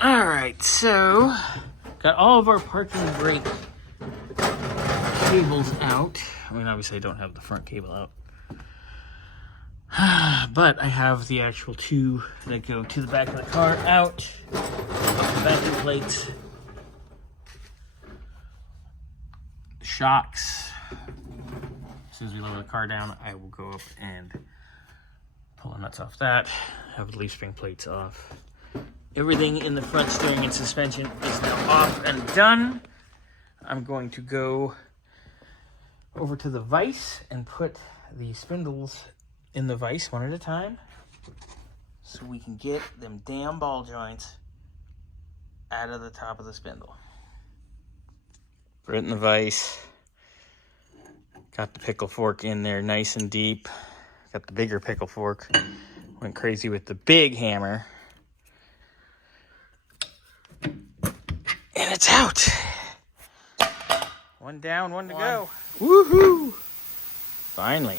Alright, so got all of our parking brake cables out. I mean, obviously I don't have the front cable out. But I have the actual two that go to the back of the car out. The backing plates. The shocks. As soon as we lower the car down, I will go up and pull the nuts off that. Have the leaf spring plates off. Everything in the front steering and suspension is now off and done. I'm going to go over to the vise and put the spindles in the vise one at a time so we can get them damn ball joints out of the top of the spindle. Put it in the vise. Got the pickle fork in there nice and deep. Got the bigger pickle fork. Went crazy with the big hammer. And it's out. One down, one to go. Woohoo! Finally.